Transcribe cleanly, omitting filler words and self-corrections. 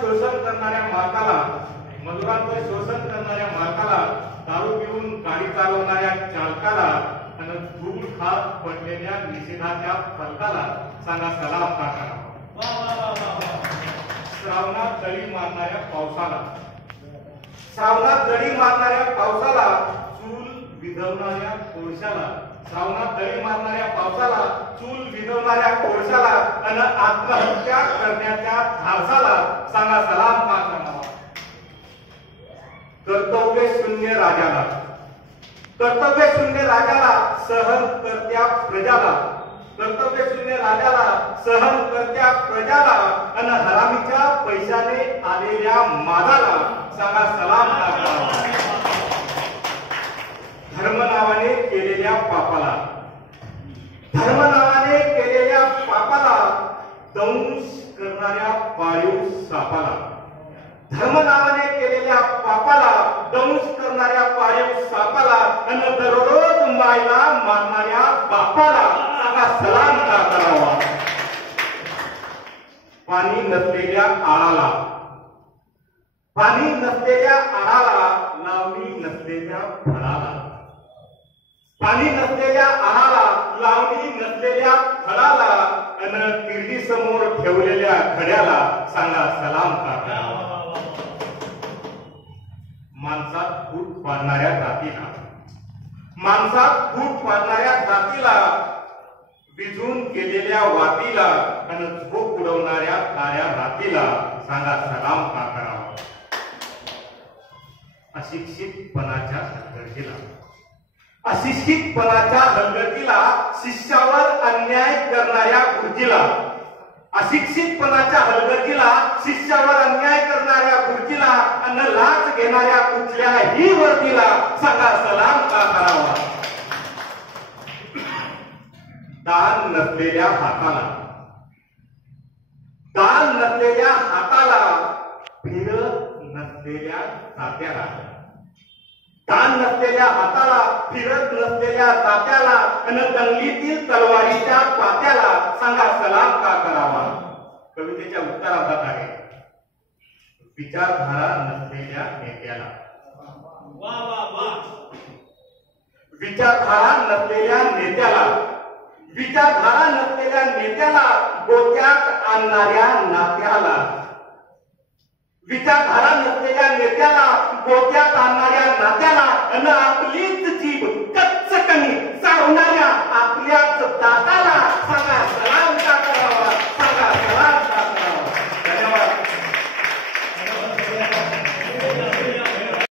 शोषण करणाऱ्या मालकाला, मजुरांचं शोषण करणाऱ्या मालकाला, दारू पिऊन गाडी चालवणाऱ्या चालकाला आणि धूळ खात पडलेल्या निषेधाच्या फलकाला सांगा सलाम का करावा. श्रावणात दडी मारणाऱ्या पावसाला, श्रावणात दडी मारणाऱ्या पावसाला, चूल विझवणाऱ्या कोळशाला, श्रावणात दडी मारणाऱ्या पावसाला, चूल विझवणाऱ्या कोळशाला आणि आत्महत्या करण्याच्या धाडसाला सांगा सलाम का करावा. कर्तव्य शून्य राजाला, कर्तव्य शून्य राजाला, सहन करत्या प्रजाला, कर्तव्य शून्य राजाला, सहन करत्या प्रजाला आणि हरामीच्या पैशाने आलेल्या माजाला सांगा सलाम का करावा. धर्म नावाने केलेल्या पापाला, धर्म नावाने केलेल्या पापाला, दंश करणाऱ्या पाळीव सापाला, धर्म नावाने केलेल्या पापाला, दंश करणाऱ्या पाळीव सापाला आणि दररोज मायला मारणाऱ्या बापाला सांगा सलाम का करावा. पाणी नसलेल्या आळाला, पाणी नसलेल्या आळाला, लावणी नसलेल्या फळाला, पाणी नसलेल्या आळाला, लावणी नसलेल्या फळाला आणि तिरडी समोर ठेवलेल्या खड्याला सांगा सलाम का करावा. माणसात फूट पाडणाऱ्या जातीला, माणसात फूट पाडणाऱ्या जातीला, विझून गेलेल्या वातीला आणि झोप उडवणाऱ्या काळ्या रातीला सांगा सलाम का करावा. अशिक्षितपणाच्या हलगर्जीला, अशिक्षितपणाच्या हलगर्जीला, शिष्यावर अन्याय करणाऱ्या गुरुजीला, अशिक्षितपणाच्या हलगर्जीला, शिष्यावर अन्याय करणाऱ्या गुरुजीला आणि लाच घेणाऱ्या कुठल्याही वर्दीला सांगा सलाम का करावा. दान नसलेल्या हाताला, दान नसलेल्या हाताला, फिरत नसलेल्या तात्याला, दान नसलेल्या हाताला, फिरत नसलेल्या तात्याला आणि दंगलीतील तलवारीच्या पात्याला सांगा सलाम का करावा. कवितेच्या उत्तरार्धात आहे विचारधारा नसलेल्या नेत्याला, विचारधारा नसलेल्या नेत्याला, विचारधारा नसलेल्या नेत्याला, गोत्यात आणणाऱ्या नात्याला, विचारधारा नसलेल्या नेत्याला, गोत्यात आणणाऱ्या नात्याला आणि आपलीच जीभ कच्चकणी चावणाऱ्या आपल्याच दाताला सांगा सलाम